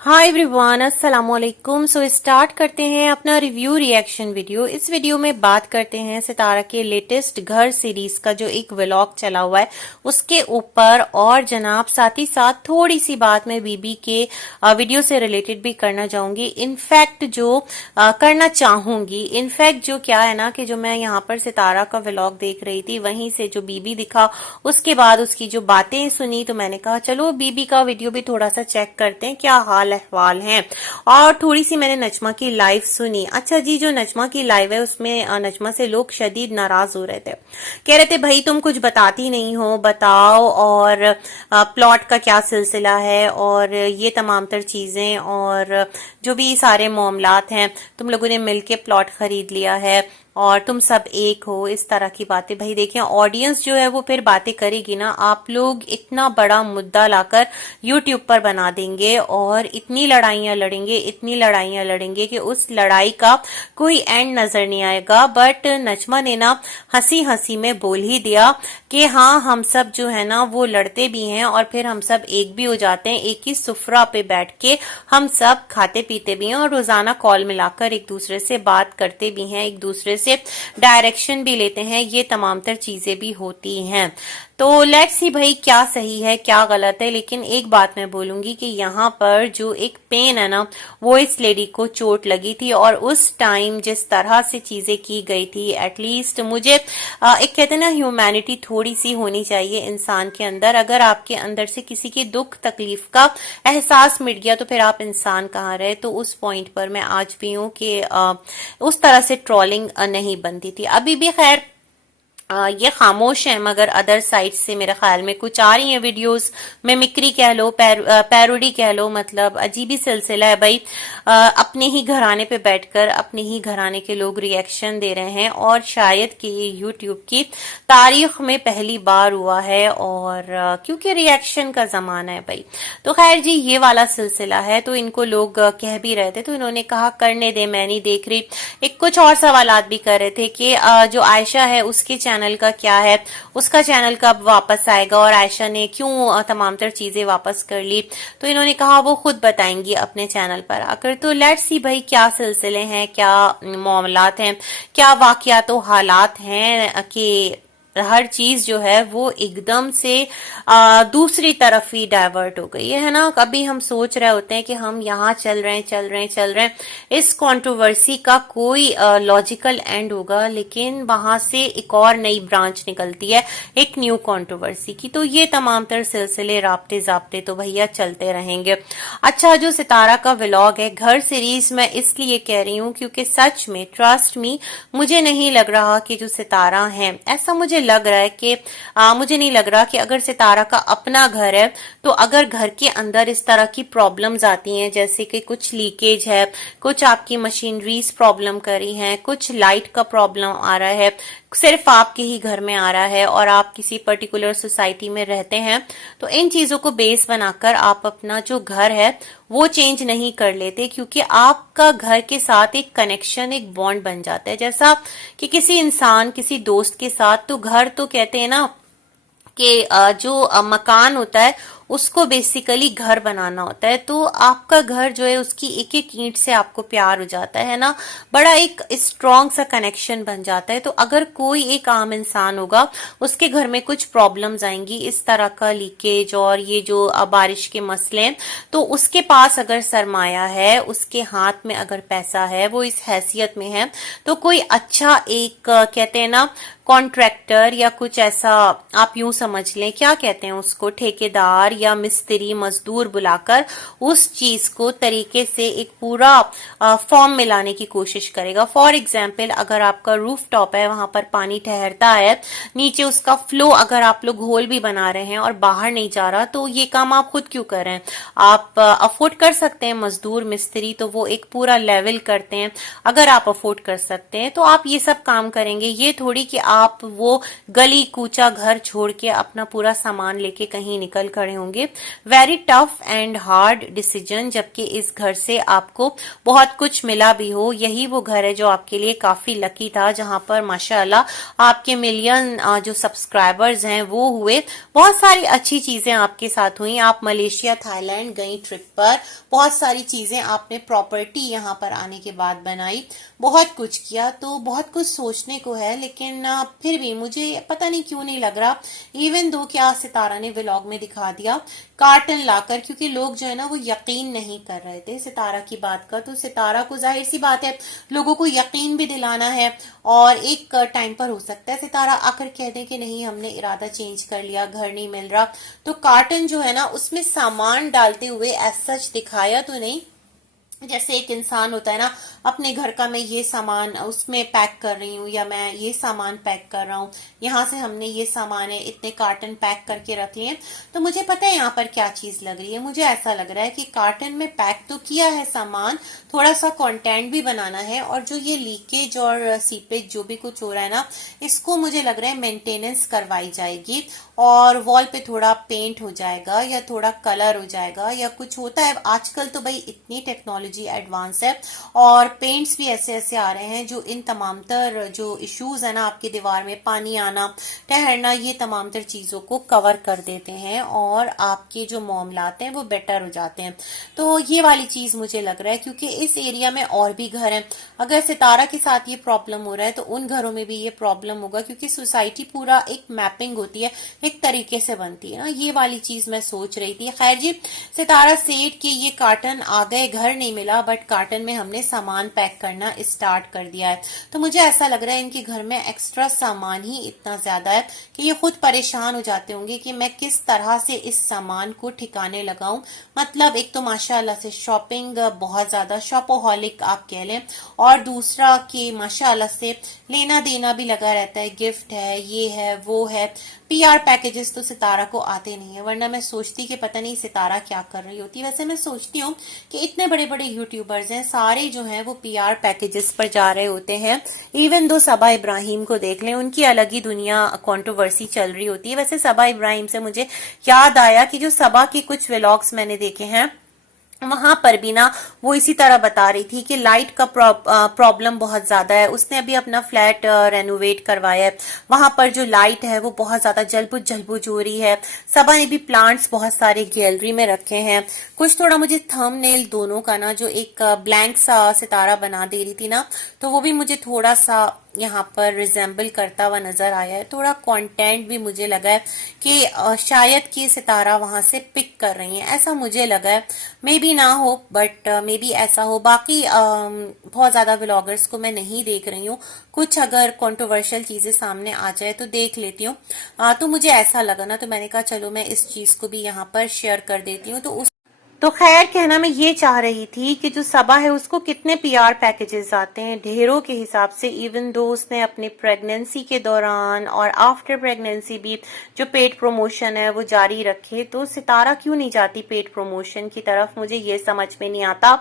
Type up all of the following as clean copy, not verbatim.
Hi everyone, अस्सलाम वालेकुम। So start करते हैं अपना रिव्यू रिएक्शन वीडियो। इस वीडियो में बात करते हैं सितारा के लेटेस्ट घर सीरीज का जो एक व्लॉग चला हुआ है उसके ऊपर, और जनाब साथ ही साथ थोड़ी सी बात मैं बीबी के वीडियो से रिलेटेड भी करना चाहूंगी। इनफैक्ट जो करना चाहूंगी, इनफैक्ट जो क्या है ना कि जो मैं यहाँ पर सितारा का व्लॉग देख रही थी वहीं से जो बीबी दिखा, उसके बाद उसकी जो बातें सुनी तो मैंने कहा चलो बीबी का वीडियो भी थोड़ा सा चेक करते हैं क्या हाल अहवाल हैं। और थोड़ी सी मैंने नजमा की लाइव सुनी। अच्छा जी, जो नजमा की लाइव है उसमें नजमा से लोग शदीद नाराज हो रहे थे, कह रहे थे भाई तुम कुछ बताती नहीं हो, बताओ और प्लॉट का क्या सिलसिला है और ये तमाम तर चीजें, और जो भी सारे मामलात हैं, तुम लोगों ने मिलके प्लॉट खरीद लिया है और तुम सब एक हो, इस तरह की बातें। भाई देखिए, ऑडियंस जो है वो फिर बातें करेगी ना। आप लोग इतना बड़ा मुद्दा लाकर यूट्यूब पर बना देंगे और इतनी लड़ाइयां लड़ेंगे, इतनी लड़ाइयां लड़ेंगे कि उस लड़ाई का कोई एंड नजर नहीं आएगा। बट नजमा ने ना हंसी हंसी में बोल ही दिया कि हाँ, हम सब जो है ना वो लड़ते भी हैं और फिर हम सब एक भी हो जाते हैं, एक ही सुफरा पे बैठ के हम सब खाते पीते भी हैं और रोजाना कॉल मिलाकर एक दूसरे से बात करते भी हैं, एक दूसरे से डायरेक्शन भी लेते हैं। ये तमाम तर चीजें भी होती हैं। तो लेट्स सी भाई क्या सही है क्या गलत है। लेकिन एक बात मैं बोलूंगी कि यहाँ पर जो एक पेन है ना, वो इस लेडी को चोट लगी थी और उस टाइम जिस तरह से चीजें की गई थी, एटलीस्ट मुझे एक कहते हैं ना ह्यूमैनिटी थोड़ी सी होनी चाहिए इंसान के अंदर। अगर आपके अंदर से किसी की दुख तकलीफ का एहसास मिट गया तो फिर आप इंसान कहाँ रहे। तो उस पॉइंट पर मैं आज भी हूँ कि उस तरह से ट्रोलिंग नहीं बनती थी। अभी भी खैर ये खामोश है, मगर अदर साइड से मेरे ख्याल में कुछ आ रही हैं वीडियोस, मिमिक्री कह लो, पैरोडी कह लो, मतलब अजीब ही सिलसिला है भाई। अपने ही घराने पे बैठकर अपने ही घराने के लोग रिएक्शन दे रहे हैं और शायद कि ये यूट्यूब की तारीख में पहली बार हुआ है। और क्योंकि रिएक्शन का जमाना है भाई, तो खैर जी ये वाला सिलसिला है। तो इनको लोग कह भी रहे थे तो इन्होंने कहा करने दे, मैं नहीं देख रही। एक कुछ और सवालात भी कर रहे थे कि जो आयशा है उसके चैनल का क्या है, उसका चैनल कब वापस आएगा और आयशा ने क्यों तमाम तर चीजें वापस कर ली। तो इन्होंने कहा वो खुद बताएंगी अपने चैनल पर आकर। तो लेट्स सी भाई क्या सिलसिले हैं, क्या मामलात हैं, क्या वाकयात हालात हैं कि हर चीज जो है वो एकदम से दूसरी तरफ ही डाइवर्ट हो गई है ना। कभी हम सोच रहे होते हैं कि हम यहाँ चल रहे हैं चल रहे हैं चल रहे हैं, इस कंट्रोवर्सी का कोई लॉजिकल एंड होगा, लेकिन वहां से एक और नई ब्रांच निकलती है एक न्यू कंट्रोवर्सी की। तो ये तमाम तर सिलसिले राब्ते जाब्ते तो भैया चलते रहेंगे। अच्छा, जो सितारा का व्लॉग है घर सीरीज, मैं इसलिए कह रही हूँ क्योंकि सच में ट्रस्ट मी, मुझे नहीं लग रहा कि जो सितारा है, ऐसा मुझे लग रहा है कि मुझे नहीं लग रहा कि अगर सितारा का अपना घर है तो अगर घर के अंदर इस तरह की प्रॉब्लम्स आती हैं, जैसे कि कुछ लीकेज है, कुछ आपकी मशीनरीज प्रॉब्लम कर रही हैं, कुछ लाइट का प्रॉब्लम आ रहा है, सिर्फ आपके ही घर में आ रहा है और आप किसी पर्टिकुलर सोसाइटी में रहते हैं, तो इन चीजों को बेस बनाकर आप अपना जो घर है वो चेंज नहीं कर लेते, क्योंकि आपका घर के साथ एक कनेक्शन, एक बॉन्ड बन जाता है। जैसा कि किसी इंसान किसी दोस्त के साथ, तो घर तो कहते हैं ना कि जो मकान होता है उसको बेसिकली घर बनाना होता है। तो आपका घर जो है उसकी एक एक ईंट से आपको प्यार हो जाता है ना, बड़ा एक स्ट्रॉन्ग सा कनेक्शन बन जाता है। तो अगर कोई एक आम इंसान होगा, उसके घर में कुछ प्रॉब्लम्स आएंगी, इस तरह का लीकेज और ये जो बारिश के मसले हैं, तो उसके पास अगर सरमाया है, उसके हाथ में अगर पैसा है, वो इस हैसियत में है, तो कोई अच्छा एक कहते हैं ना कॉन्ट्रैक्टर या कुछ ऐसा, आप यूं समझ लें, क्या कहते हैं उसको, ठेकेदार या मिस्त्री मजदूर बुलाकर उस चीज को तरीके से एक पूरा फॉर्म में लाने की कोशिश करेगा। फॉर एग्जाम्पल, अगर आपका रूफ टॉप है, वहां पर पानी ठहरता है, नीचे उसका फ्लो अगर आप लोग होल भी बना रहे हैं और बाहर नहीं जा रहा, तो ये काम आप खुद क्यों कर रहे हैं। आप अफोर्ड कर सकते हैं मजदूर मिस्त्री, तो वो एक पूरा लेवल करते हैं। अगर आप अफोर्ड कर सकते हैं तो आप ये सब काम करेंगे। ये थोड़ी कि आप वो गली कूचा घर छोड़ के अपना पूरा सामान लेके कहीं निकल खड़े होंगे होंगे। Very tough and hard decision, जबकि इस घर से आपको बहुत कुछ मिला भी हो। यही वो घर है जो आपके लिए काफी लकी था, जहां पर माशाल्लाह आपके मिलियन जो सब्सक्राइबर्स हैं वो हुए। बहुत सारी अच्छी चीजें आपके साथ हुई। आप मलेशिया थाईलैंड गई ट्रिप पर, बहुत सारी चीजें आपने प्रॉपर्टी यहाँ पर आने के बाद बनाई, बहुत कुछ किया। तो बहुत कुछ सोचने को है, लेकिन फिर भी मुझे पता नहीं क्यों नहीं लग रहा, इवन दो क्या सितारा ने व्लॉग में दिखा दिया कार्टन लाकर, क्योंकि लोग जो है ना वो यकीन नहीं कर रहे थे सितारा की बात का। तो सितारा को जाहिर सी बात है लोगों को यकीन भी दिलाना है, और एक टाइम पर हो सकता है सितारा आकर कह दे कि नहीं हमने इरादा चेंज कर लिया, घर नहीं मिल रहा। तो कार्टन जो है ना उसमें सामान डालते हुए एज सच दिखाया तो नहीं, जैसे एक इंसान होता है ना अपने घर का, मैं ये सामान उसमें पैक कर रही हूँ या मैं ये सामान पैक कर रहा हूँ, यहाँ से हमने ये सामान है इतने कार्टन पैक करके रख लिए। तो मुझे पता है यहाँ पर क्या चीज लग रही है, मुझे ऐसा लग रहा है कि कार्टन में पैक तो किया है सामान, थोड़ा सा कंटेंट भी बनाना है, और जो ये लीकेज और सीपेज जो भी कुछ हो रहा है ना, इसको मुझे लग रहा है मेंटेनेंस करवाई जाएगी, और वॉल पे थोड़ा पेंट हो जाएगा या थोड़ा कलर हो जाएगा या कुछ होता है। आजकल तो भाई इतनी टेक्नोलॉजी एडवांस है, और पेंट्स भी ऐसे ऐसे आ रहे हैं जो इन तमाम तर जो इश्यूज है ना, आपकी दीवार में पानी आना, ठहरना, ये तमाम तर चीजों को कवर कर देते हैं, और आपके जो मामलात हैं वो बेटर हो जाते हैं। तो ये वाली चीज मुझे लग रहा है, क्योंकि इस एरिया में और भी घर हैं। अगर सितारा के साथ ये प्रॉब्लम हो रहा है तो उन घरों में भी ये प्रॉब्लम होगा, क्योंकि सोसाइटी पूरा एक मैपिंग होती है, एक तरीके से बनती है ना। ये वाली चीज मैं सोच रही थी। खैर जी, सितारा सेठ के ये कार्टन आ गए, घर नहीं मिला, बट कार्टन में हमने सामान पैक करना स्टार्ट कर दिया है। तो मुझे ऐसा लग रहा है इनके घर में एक्स्ट्रा सामान ही इतना ज्यादा है कि ये खुद परेशान हो जाते होंगे कि मैं किस तरह से इस सामान को ठिकाने लगाऊं। मतलब एक तो माशाल्लाह से शॉपिंग बहुत ज्यादा, शॉपोहॉलिक आप कह लें, और दूसरा कि माशाल्लाह से लेना देना भी लगा रहता है, गिफ्ट है, ये है, वो है। पीआर पैकेजेस तो सितारा को आते नहीं है, वरना मैं सोचती कि पता नहीं सितारा क्या कर रही होती। वैसे मैं सोचती हूँ कि इतने बड़े बड़े यूट्यूबर्स हैं, सारे जो हैं वो पीआर पैकेजेस पर जा रहे होते हैं। इवन दो सबा इब्राहिम को देख लें, उनकी अलग ही दुनिया कंट्रोवर्सी चल रही होती है। वैसे सबा इब्राहिम से मुझे याद आया कि जो सबा के कुछ व्लॉग्स मैंने देखे हैं, वहां पर भी ना वो इसी तरह बता रही थी कि लाइट का प्रॉब्लम बहुत ज्यादा है। उसने अभी अपना फ्लैट रेनोवेट करवाया है, वहां पर जो लाइट है वो बहुत ज्यादा जलबुझ हो रही है। सबा ने भी प्लांट्स बहुत सारे गैलरी में रखे हैं। कुछ थोड़ा मुझे थंबनेल दोनों का ना, जो एक ब्लैंक सा सितारा बना दे रही थी ना, तो वो भी मुझे थोड़ा सा यहाँ पर रिजेंबल करता हुआ नजर आया है। थोड़ा कंटेंट भी मुझे लगा है कि शायद कि सितारा वहां से पिक कर रही है, ऐसा मुझे लगा है। मे बी ना हो, बट मे बी ऐसा हो। बाकी बहुत ज्यादा व्लॉगर्स को मैं नहीं देख रही हूँ, कुछ अगर कंट्रोवर्शियल चीजें सामने आ जाए तो देख लेती हूँ। तो मुझे ऐसा लगा ना, तो मैंने कहा चलो मैं इस चीज को भी यहाँ पर शेयर कर देती हूँ। तो खैर, कहना मैं ये चाह रही थी कि जो सबा है उसको कितने पीआर पैकेजेस आते हैं, ढेरों के हिसाब से। इवन दो उसने अपनी प्रेगनेंसी के दौरान और आफ्टर प्रेगनेंसी भी जो पेड प्रमोशन है वो जारी रखे, तो सितारा क्यों नहीं जाती पेड प्रमोशन की तरफ, मुझे ये समझ में नहीं आता।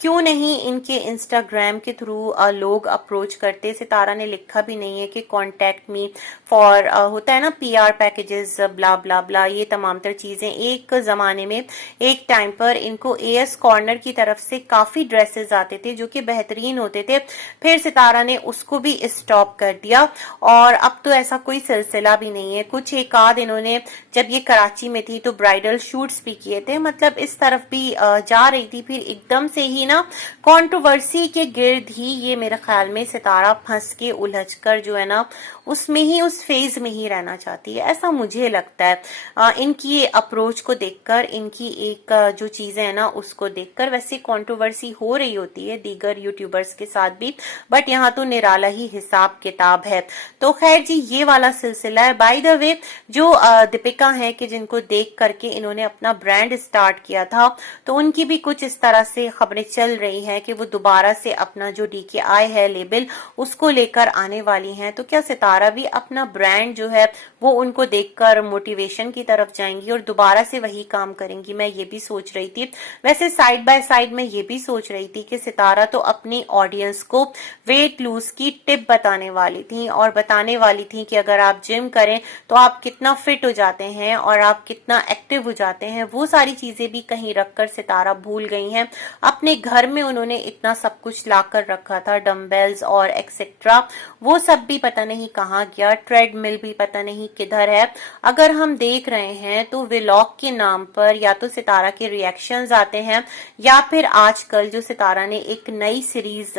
क्यों नहीं इनके इंस्टाग्राम के थ्रू लोग अप्रोच करते। सितारा ने लिखा भी नहीं है कि कॉन्टेक्ट मी फॉर, होता है ना पीआर पैकेजेस, ब्ला ब्ला ब्ला, ये तमाम तर चीजें। एक जमाने में, एक टाइम पर इनको एएस कॉर्नर की तरफ से काफी ड्रेसेस आते थे जो कि बेहतरीन होते थे, फिर सितारा ने उसको भी स्टॉप कर दिया, और अब तो ऐसा कोई सिलसिला भी नहीं है। कुछ एक आध इन्होंने जब ये कराची में थी तो ब्राइडल शूट्स भी किए थे, मतलब इस तरफ भी जा रही थी। फिर एकदम से ही ना कंट्रोवर्सी के गिर्द ही ये मेरे ख्याल में सितारा फंस के उलझ कर जो है ना उसमें ही, उस फेज में ही रहना चाहती है, ऐसा मुझे लगता है। इनकी ये अप्रोच को देखकर, इनकी एक जो चीजें है ना उसको देखकर। वैसे कंट्रोवर्सी हो रही होती है दीगर यूट्यूबर्स के साथ भी, बट यहाँ तो निराला ही हिसाब किताब है। तो खैर जी, ये वाला सिलसिला है। बाय द वे, जो दीपिका है कि जिनको देख करके इन्होंने अपना ब्रांड स्टार्ट किया था, तो उनकी भी कुछ इस तरह से खबरें चल रही हैं कि वो दोबारा से अपना जो DKI है लेबल, उसको लेकर आने वाली हैं। तो क्या सितारा भी अपना ब्रांड जो है वो उनको देखकर मोटिवेशन की तरफ जाएंगी और दोबारा से वही काम करेंगी? मैं ये भी सोच रही रही थी। वैसे साइड बाय साइड मैं ये भी सोच रही थी कि सितारा तो अपनी ऑडियंस को वेट लूज की टिप बताने वाली थी और बताने वाली थी कि अगर आप जिम करें तो आप कितना फिट हो जाते हैं और आप कितना एक्टिव हो जाते हैं। वो सारी चीजें भी कहीं रखकर सितारा भूल गई हैं। अपने घर में उन्होंने इतना सब कुछ लाकर रखा था, डम्बेल्स और एक्सेट्रा, वो सब भी पता नहीं कहाँ गया। ट्रेडमिल भी पता नहीं किधर है। अगर हम देख रहे हैं तो व्लॉग के नाम पर या तो सितारा के रिएक्शंस आते हैं या फिर आजकल जो सितारा ने एक नई सीरीज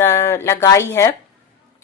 लगाई है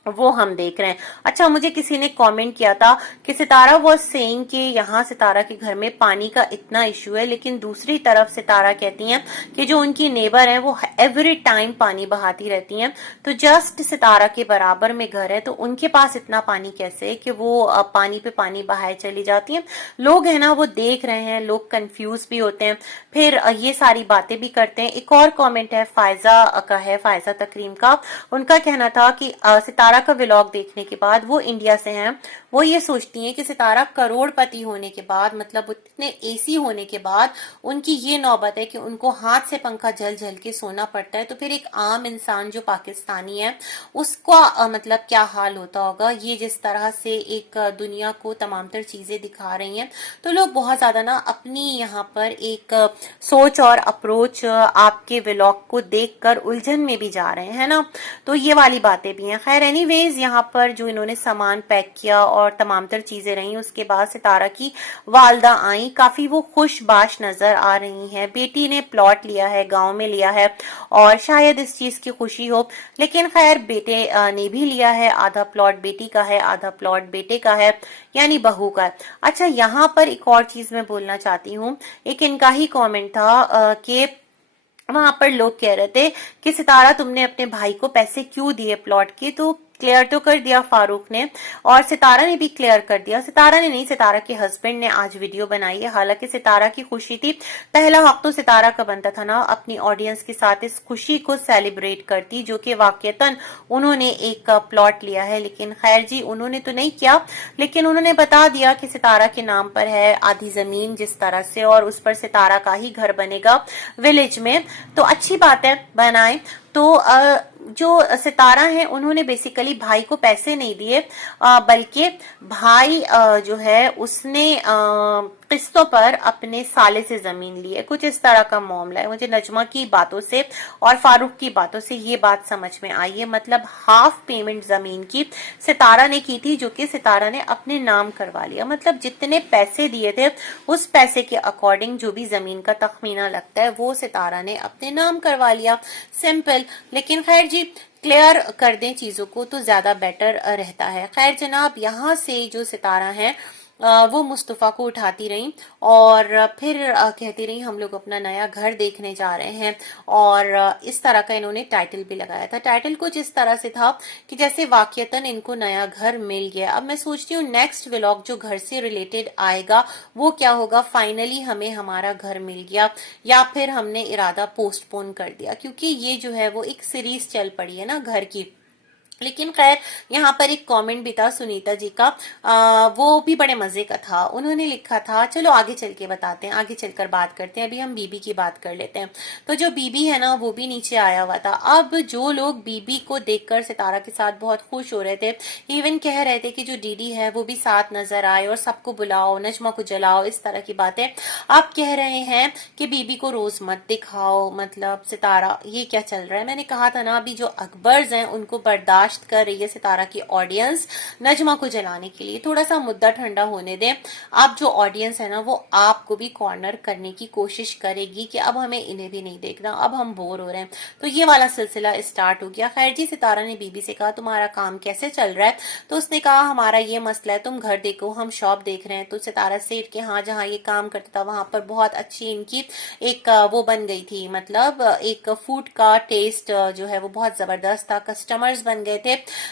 वो हम देख रहे हैं। अच्छा, मुझे किसी ने कमेंट किया था कि सितारा वाज सेइंग कि यहाँ सितारा के घर में पानी का इतना इश्यू है, लेकिन दूसरी तरफ सितारा कहती हैं कि जो उनकी नेबर हैं वो एवरी टाइम पानी बहाती रहती हैं। तो जस्ट सितारा के बराबर में घर है तो उनके पास इतना पानी कैसे है कि वो पानी पे पानी बहाए चली जाती हैं। लोग है ना वो देख रहे हैं, लोग कंफ्यूज भी होते हैं, फिर ये सारी बातें भी करते हैं। एक और कॉमेंट है फायजा का, है फायजा तकरीम का। उनका कहना था कि सितारा का व्लॉग देखने के बाद, वो इंडिया से हैं, वो ये सोचती हैं कि सितारा करोड़पति होने के बाद, मतलब इतने एसी होने के बाद उनकी ये नौबत है कि उनको हाथ से पंखा झल झल के सोना पड़ता है। तो फिर एक आम इंसान जो पाकिस्तानी है उसका मतलब क्या हाल होता होगा। ये जिस तरह से एक दुनिया को तमाम तर चीजें दिखा रही हैं तो लोग बहुत ज्यादा ना अपनी यहाँ पर एक सोच और अप्रोच आपके व्लॉग को देखकर उलझन में भी जा रहे हैं ना। तो ये वाली बातें भी हैं। खैर एनीवेज, यहाँ पर जो इन्होंने सामान पैक किया और तमाम तर चीजें रही, उसके बाद सितारा की वालदा आई, काफी वो खुशबाश नजर आ रही हैं। बेटी ने प्लॉट लिया है, गांव में लिया है और शायद इस चीज की खुशी हो, लेकिन खैर बेटे ने भी लिया है। आधा प्लॉट बेटी का है, आधा प्लॉट बेटे का है, यानी बहू का है। अच्छा, यहाँ पर एक और चीज मैं बोलना चाहती हूँ। एक इनका ही कॉमेंट था कि वहां पर लोग कह रहे थे कि सितारा तुमने अपने भाई को पैसे क्यों दिए प्लॉट के। तो क्लियर तो कर दिया फारूक ने और सितारा ने भी क्लियर कर दिया। सितारा ने नहीं, सितारा के हस्बैंड ने आज वीडियो बनाई है। हालांकि सितारा की खुशी थी, पहला हक तो सितारा का बनता था ना अपनी ऑडियंस के साथ इस खुशी को सेलिब्रेट करती, जो कि वाकईतन उन्होंने एक प्लॉट लिया है। लेकिन खैर जी, उन्होंने तो नहीं किया, लेकिन उन्होंने बता दिया कि सितारा के नाम पर है आधी जमीन जिस तरह से, और उस पर सितारा का ही घर बनेगा विलेज में। तो अच्छी बात है, बनाए। तो जो सितारा है उन्होंने बेसिकली भाई को पैसे नहीं दिए, बल्कि भाई जो है उसने किस्तों पर अपने साले से जमीन ली है। कुछ इस तरह का मामला है। मुझे नजमा की बातों से और फारूक की बातों से ये बात समझ में आई है। मतलब हाफ पेमेंट जमीन की सितारा ने की थी, जो कि सितारा ने अपने नाम करवा लिया। मतलब जितने पैसे दिए थे उस पैसे के अकॉर्डिंग जो भी जमीन का तखमीना लगता है वो सितारा ने अपने नाम करवा लिया, सिंपल। लेकिन खैर जी, क्लियर कर दें चीजों को तो ज्यादा बेटर रहता है। खैर जनाब, यहाँ से जो सितारा है वो मुस्तफा को उठाती रही और फिर कहती रही हम लोग अपना नया घर देखने जा रहे हैं। और इस तरह का इन्होंने टाइटल भी लगाया था। टाइटल कुछ इस तरह से था कि जैसे वाकईतन इनको नया घर मिल गया। अब मैं सोचती हूँ नेक्स्ट व्लॉग जो घर से रिलेटेड आएगा वो क्या होगा, फाइनली हमें हमारा घर मिल गया या फिर हमने इरादा पोस्टपोन कर दिया, क्योंकि ये जो है वो एक सीरीज चल पड़ी है ना घर की। लेकिन खैर यहाँ पर एक कमेंट भी था सुनीता जी का, वो भी बड़े मजे का था। उन्होंने लिखा था, चलो आगे चल के बताते हैं, आगे चलकर बात करते हैं, अभी हम बीबी की बात कर लेते हैं। तो जो बीबी है ना वो भी नीचे आया हुआ था। अब जो लोग बीबी को देखकर सितारा के साथ बहुत खुश हो रहे थे, इवन कह रहे थे कि जो डीडी है वो भी साथ नजर आए और सबको बुलाओ, नजमा को जलाओ, इस तरह की बातें। आप कह रहे हैं कि बीबी को रोज मत दिखाओ, मतलब सितारा ये क्या चल रहा है। मैंने कहा था ना, अभी जो अकबर्स हैं उनको बर्दाश्त कर रही है सितारा की ऑडियंस नजमा को जलाने के लिए। थोड़ा सा मुद्दा ठंडा होने दें। अब जो ऑडियंस है ना वो आपको भी कॉर्नर करने की कोशिश करेगी कि अब हमें इन्हें भी नहीं देखना, अब हम बोर हो रहे हैं। तो ये वाला सिलसिला स्टार्ट हो गया। खैर जी, सितारा ने बीबी से कहा तुम्हारा काम कैसे चल रहा है। तो उसने कहा हमारा ये मसला है, तुम घर देखो, हम शॉप देख रहे हैं। तो सितारा सेठ के हाँ जहाँ ये काम करता था वहां पर बहुत अच्छी इनकी एक वो बन गई थी, मतलब एक फूड का टेस्ट जो है वो बहुत जबरदस्त था, कस्टमर्स बन गए थे।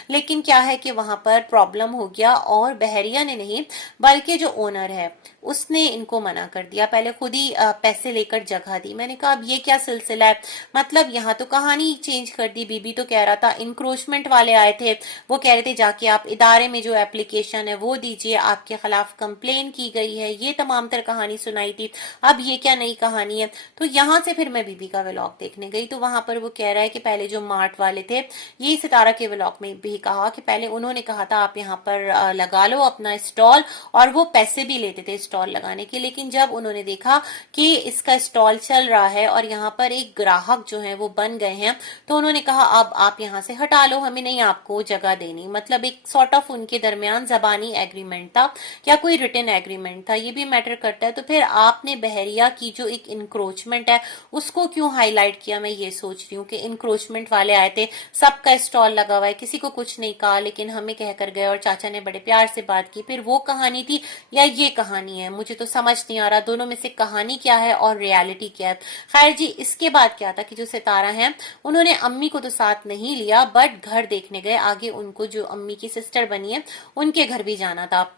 लेकिन क्या है कि वहां पर प्रॉब्लम हो गया और बहरिया ने नहीं बल्कि जो ओनर है उसने इनको मना कर दिया, पहले खुद ही पैसे लेकर जगह दी। मैंने कहा अब ये क्या सिलसिला है, मतलब यहाँ तो कहानी चेंज कर दी। बीबी तो कह रहा था इंक्रोचमेंट वाले आए थे, वो कह रहे थे जाके आप इदारे में जो एप्लीकेशन है वो दीजिए, आपके खिलाफ कंप्लेन की गई है, ये तमाम तर कहानी सुनाई थी। अब ये क्या नई कहानी है। तो यहाँ से फिर मैं बीबी का व्लॉग देखने गई, तो वहां पर वो कह रहा है कि पहले जो मार्ट वाले थे, ये सितारा के व्लॉग में भी कहा कि पहले उन्होंने कहा था आप यहाँ पर लगा लो अपना स्टॉल, और वो पैसे भी लेते थे स्टॉल लगाने के। लेकिन जब उन्होंने देखा कि इसका स्टॉल चल रहा है और यहाँ पर एक ग्राहक जो है वो बन गए हैं, तो उन्होंने कहा अब आप यहाँ से हटा लो, हमें नहीं आपको जगह देनी। मतलब एक सॉर्ट ऑफ उनके दरमियान जबानी एग्रीमेंट था या कोई रिटन एग्रीमेंट था, ये भी मैटर करता है। तो फिर आपने बहरिया की जो एक इंक्रोचमेंट है उसको क्यों हाईलाइट किया, मैं ये सोच रही हूँ कि इंक्रोचमेंट वाले आए थे, सबका स्टॉल लगा हुआ है, किसी को कुछ नहीं कहा, लेकिन हमें कहकर गए और चाचा ने बड़े प्यार से बात की। फिर वो कहानी थी या ये कहानी है, मुझे तो समझ नहीं आ रहा दोनों में से कहानी क्या है और रियलिटी क्या है। खैर जी, इसके बाद क्या था कि जो सितारा है उन्होंने अम्मी को तो साथ नहीं लिया, बट घर देखने गए। आगे उनको जो अम्मी की सिस्टर बनी है उनके घर भी जाना था।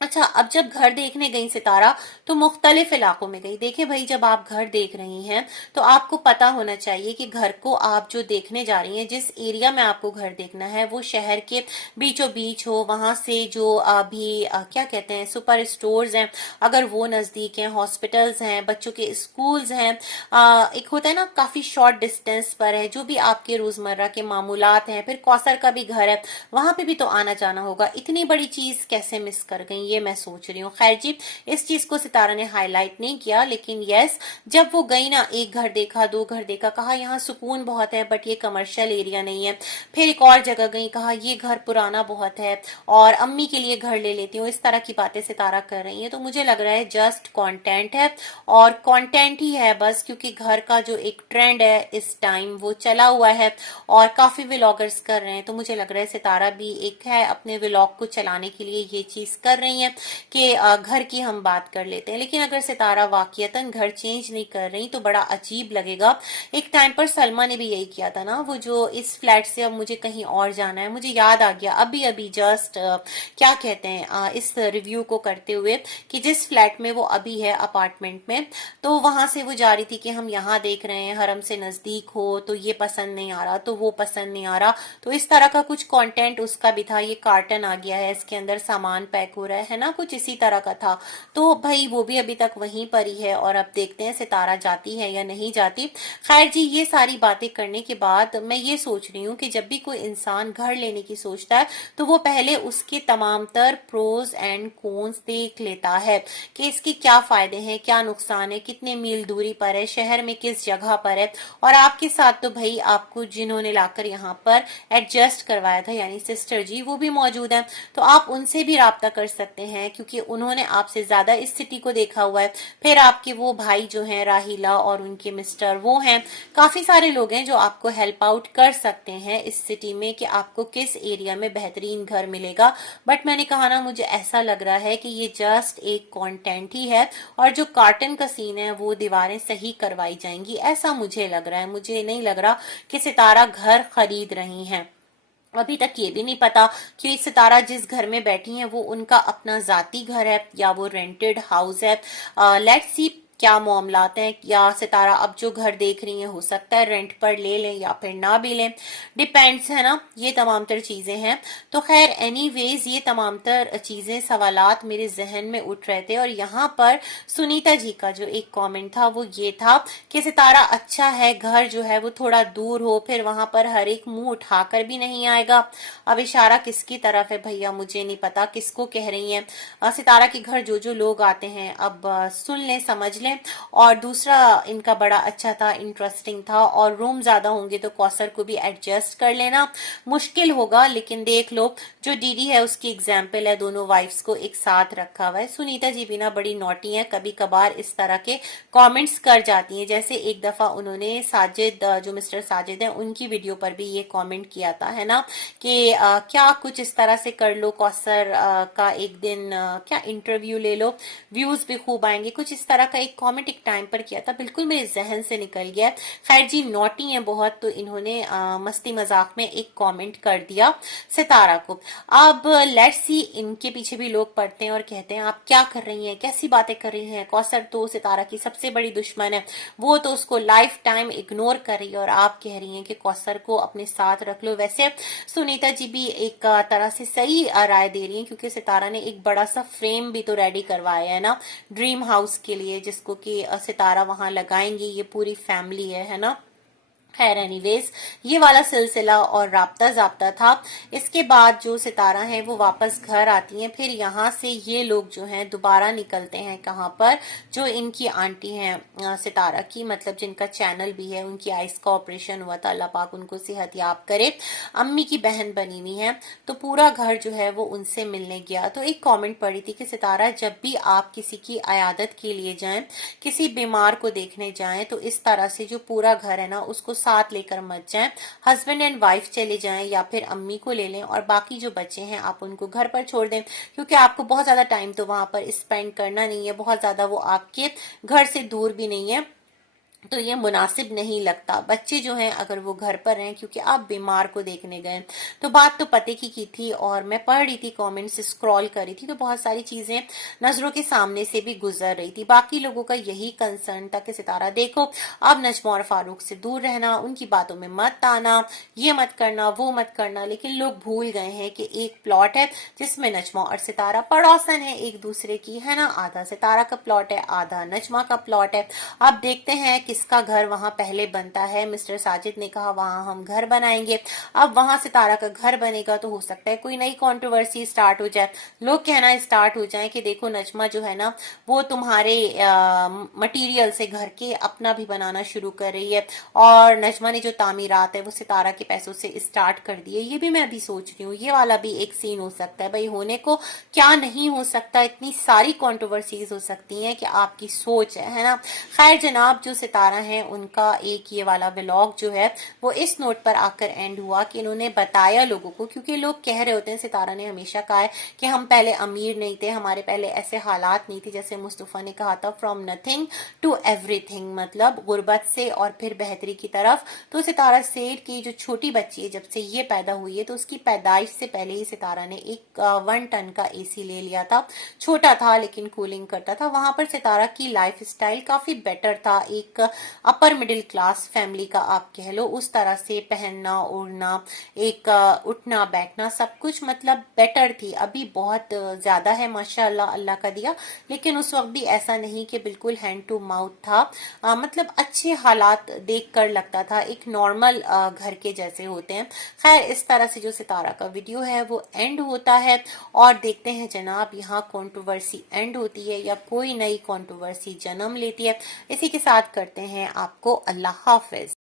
अच्छा, अब जब घर देखने गई सितारा तो मुख्तलिफ इलाकों में गई। देखिए भाई, जब आप घर देख रही हैं तो आपको पता होना चाहिए कि घर को आप जो देखने जा रही हैं, जिस एरिया में आपको घर देखना है वो शहर के बीचों बीच हो, वहां से जो अभी क्या कहते हैं सुपर स्टोर्स हैं अगर वो नजदीक हैं, हॉस्पिटल्स हैं, बच्चों के स्कूल्स हैं, एक होता है ना काफी शॉर्ट डिस्टेंस पर है, जो भी आपके रोजमर्रा के मामूलात हैं। फिर कौसर का भी घर है, वहां पे भी तो आना जाना होगा। इतनी बड़ी चीज कैसे मिस कर गई, ये मैं सोच रही हूँ। खैर जी, इस चीज को सितारा ने हाईलाइट नहीं किया, लेकिन यस, जब वो गई ना, एक घर देखा, दो घर देखा, कहा यहाँ सुकून बहुत है बट ये कमर्शियल एरिया नहीं है। फिर एक और जगह गई, कहा ये घर पुराना बहुत है और अम्मी के लिए घर ले लेती हूँ। इस तरह की बातें सितारा कर रही है। तो मुझे लग रहा है जस्ट कंटेंट है, और कंटेंट ही है बस, क्योंकि घर का जो एक ट्रेंड है इस टाइम वो चला हुआ है और काफी व्लॉगर्स कर रहे हैं। तो मुझे लग रहा है सितारा भी एक है, अपने व्लॉग को चलाने के लिए ये चीज कर रही है कि घर की हम बात कर लेते हैं। लेकिन अगर सितारा वाकईतन घर चेंज नहीं कर रही तो बड़ा अजीब लगेगा। एक टाइम पर सलमा ने भी यही किया था ना, वो जो इस फ्लैट से अब मुझे कहीं और जाना है। मुझे याद आ गया अभी अभी जस्ट क्या कहते हैं इस रिव्यू को करते हुए कि जिस फ्लैट में वो अभी है अपार्टमेंट में, तो वहां से वो जा रही थी कि हम यहाँ देख रहे हैं, हरम से नजदीक हो, तो ये पसंद नहीं आ रहा, तो वो पसंद नहीं आ रहा। तो इस तरह का कुछ कंटेंट उसका भी था। ये कार्टन आ गया है, इसके अंदर सामान पैक हो रहा है ना, कुछ इसी तरह का था। तो भाई वो भी अभी तक वहीं पर ही है और अब देखते हैं सितारा जाती है या नहीं जाती। खैर जी, ये सारी बातें करने के बाद मैं ये सोच रही हूँ कि जब भी कोई इंसान घर लेने की सोचता है तो वो पहले उसके तमाम तर प्रोज एंड कॉन्स देख लेता है कि इसके क्या फायदे हैं, क्या नुकसान है, कितने मील दूरी पर है, शहर में किस जगह पर है। और आपके साथ तो भाई आपको जिन्होंने लाकर यहाँ पर एडजस्ट करवाया था यानी सिस्टर जी, वो भी मौजूद है। तो आप उनसे भी राब्ता कर सकते हैं क्योंकि उन्होंने आपसे ज्यादा इस सिटी को देखा हुआ है। फिर आपके वो भाई जो हैं राहिला और उनके मिस्टर, वो हैं, काफी सारे लोग हैं जो आपको हेल्प आउट कर सकते हैं इस सिटी में कि आपको किस एरिया में बेहतरीन घर मिलेगा। बट मैंने कहा ना, मुझे ऐसा लग रहा है कि ये जस्ट एक कंटेंट ही है और जो कार्टन का सीन है वो दीवारें सही करवाई जाएंगी, ऐसा मुझे लग रहा है। मुझे नहीं लग रहा कि सितारा घर खरीद रही हैं। अभी तक ये भी नहीं पता कि सितारा जिस घर में बैठी हैं वो उनका अपना जाती घर है या वो रेंटेड हाउस है। लेट्स सी क्या मामलात हैं, या सितारा अब जो घर देख रही हैं हो सकता है रेंट पर ले लें या फिर ना भी लें, डिपेंड्स है ना। ये तमाम तर चीजें हैं। तो खैर एनीवेज, ये तमाम तर चीजें सवालात मेरे जहन में उठ रहे थे। और यहाँ पर सुनीता जी का जो एक कमेंट था वो ये था कि सितारा अच्छा है, घर जो है वो थोड़ा दूर हो, फिर वहां पर हर एक मुंह उठाकर भी नहीं आएगा। अब इशारा किसकी तरफ है भैया, मुझे नहीं पता किसको कह रही हैं। सितारा के घर जो जो लोग आते हैं अब सुन लें, समझ लें। और दूसरा इनका बड़ा अच्छा था, इंटरेस्टिंग था, और रूम ज्यादा होंगे तो कौसर को भी एडजस्ट कर लेना मुश्किल होगा। लेकिन देख लो, जो डीडी है उसकी एग्जाम्पल है, दोनों वाइफ्स को एक साथ रखा हुआ है। सुनीता जी भी ना बड़ी नोटी है, कभी कभार इस तरह के कमेंट्स कर जाती हैं। जैसे एक दफा उन्होंने साजिद, जो मिस्टर साजिद है, उनकी वीडियो पर भी ये कमेंट किया था, है ना, कि क्या कुछ इस तरह से कर लो, कौसर का एक दिन क्या इंटरव्यू ले लो, व्यूज भी खूब आएंगे, कुछ इस तरह का एक कमेंट एक टाइम पर किया था, बिल्कुल मेरे जहन से निकल गया। खैर जी, नॉटी है बहुत, तो इन्होंने मस्ती मजाक में एक कमेंट कर दिया सितारा को। अब लेट्स सी, इनके पीछे भी लोग पड़ते हैं और कहते हैं आप क्या कर रही हैं, कैसी बातें कर रही हैं, कौसर तो सितारा की सबसे बड़ी दुश्मन है, वो तो उसको लाइफ टाइम इग्नोर कर रही है और आप कह रही हैं कि कौसर को अपने साथ रख लो। वैसे सुनीता जी भी एक तरह से सही राय दे रही हैं, क्योंकि सितारा ने एक बड़ा सा फ्रेम भी तो रेडी करवाया है ना ड्रीम हाउस के लिए, जिसको कि सितारा वहां लगाएंगी, ये पूरी फैमिली है ना। खैर एनीवेज, ये वाला सिलसिला और राब्ता जाब्ता था। इसके बाद जो सितारा है वो वापस घर आती हैं, फिर यहाँ से ये लोग जो हैं दोबारा निकलते हैं कहाँ पर, जो इनकी आंटी हैं सितारा की, मतलब जिनका चैनल भी है, उनकी आइस का ऑपरेशन हुआ था, अल्लाह पाक उनको सेहत याब करे, अम्मी की बहन बनी हुई है, तो पूरा घर जो है वो उनसे मिलने गया। तो एक कॉमेंट पड़ी थी कि सितारा, जब भी आप किसी की अयादत के लिए जाएं, किसी बीमार को देखने जाएं, तो इस तरह से जो पूरा घर है ना उसको साथ लेकर मत जाएं, हस्बैंड एंड वाइफ चले जाएं या फिर अम्मी को ले लें, और बाकी जो बच्चे हैं आप उनको घर पर छोड़ दें, क्योंकि आपको बहुत ज्यादा टाइम तो वहां पर स्पेंड करना नहीं है, बहुत ज्यादा वो आपके घर से दूर भी नहीं है, तो ये मुनासिब नहीं लगता। बच्चे जो हैं अगर वो घर पर हैं क्योंकि आप बीमार को देखने गए। तो बात तो पते की थी, और मैं पढ़ रही थी कमेंट्स, स्क्रॉल कर रही थी, तो बहुत सारी चीजें नजरों के सामने से भी गुजर रही थी। बाकी लोगों का यही कंसर्न था कि सितारा देखो, अब नजमा और फारूक से दूर रहना, उनकी बातों में मत आना, ये मत करना, वो मत करना। लेकिन लोग भूल गए हैं कि एक प्लॉट है जिसमें नजमा और सितारा पड़ोसन है एक दूसरे की, है ना। आधा सितारा का प्लॉट है, आधा नजमा का प्लॉट है। अब देखते हैं किसका घर वहां पहले बनता है। मिस्टर साजिद ने कहा वहां हम घर बनाएंगे, अब वहां सितारा का घर बनेगा, तो हो सकता है कोई नई कंट्रोवर्सी स्टार्ट हो जाए, लोग कहना स्टार्ट हो जाए कि देखो नजमा जो है ना वो तुम्हारे मटेरियल से घर के अपना भी बनाना शुरू कर रही है, और नजमा ने जो तामीरात है वो सितारा के पैसों से स्टार्ट कर दी है। ये भी मैं अभी सोच रही हूँ, ये वाला भी एक सीन हो सकता है। भाई होने को क्या नहीं हो सकता, इतनी सारी कंट्रोवर्सीज हो सकती हैं कि आपकी सोच है ना। खैर जनाब, जो सितारा है उनका एक ये वाला व्लॉग जो है वो इस नोट पर आकर एंड हुआ कि इन्होंने बताया लोगों को, क्योंकि लोग कह रहे होते हैं, सितारा ने हमेशा कहा है कि हम पहले अमीर नहीं थे, हमारे पहले ऐसे हालात नहीं थे, जैसे मुस्तफा ने कहा था फ्रॉम नथिंग टू एवरीथिंग, मतलब गुर्बत से और फिर बेहतरी की तरफ। तो सितारा सेठ की जो छोटी बच्ची है, जब से ये पैदा हुई है, तो उसकी पैदाइश से पहले ही सितारा ने एक 1 टन का एसी ले लिया था। छोटा था लेकिन कूलिंग करता था। वहां पर सितारा की लाइफ स्टाइल काफी बेटर था, एक अपर मिडिल क्लास फैमिली का आप कह लो, उस तरह से पहनना ओढ़ना, एक उठना बैठना, सब कुछ मतलब बेटर थी। अभी बहुत ज्यादा है माशाल्लाह, अल्लाह का दिया, लेकिन उस वक्त भी ऐसा नहीं कि बिल्कुल हैंड टू माउथ था। मतलब अच्छे हालात देखकर लगता था एक नॉर्मल घर के जैसे होते हैं। खैर इस तरह से जो सितारा का वीडियो है वो एंड होता है, और देखते हैं जनाब यहाँ कंट्रोवर्सी एंड होती है या कोई नई कंट्रोवर्सी जन्म लेती है। इसी के साथ करते हैं आपको अल्लाह हाफिज।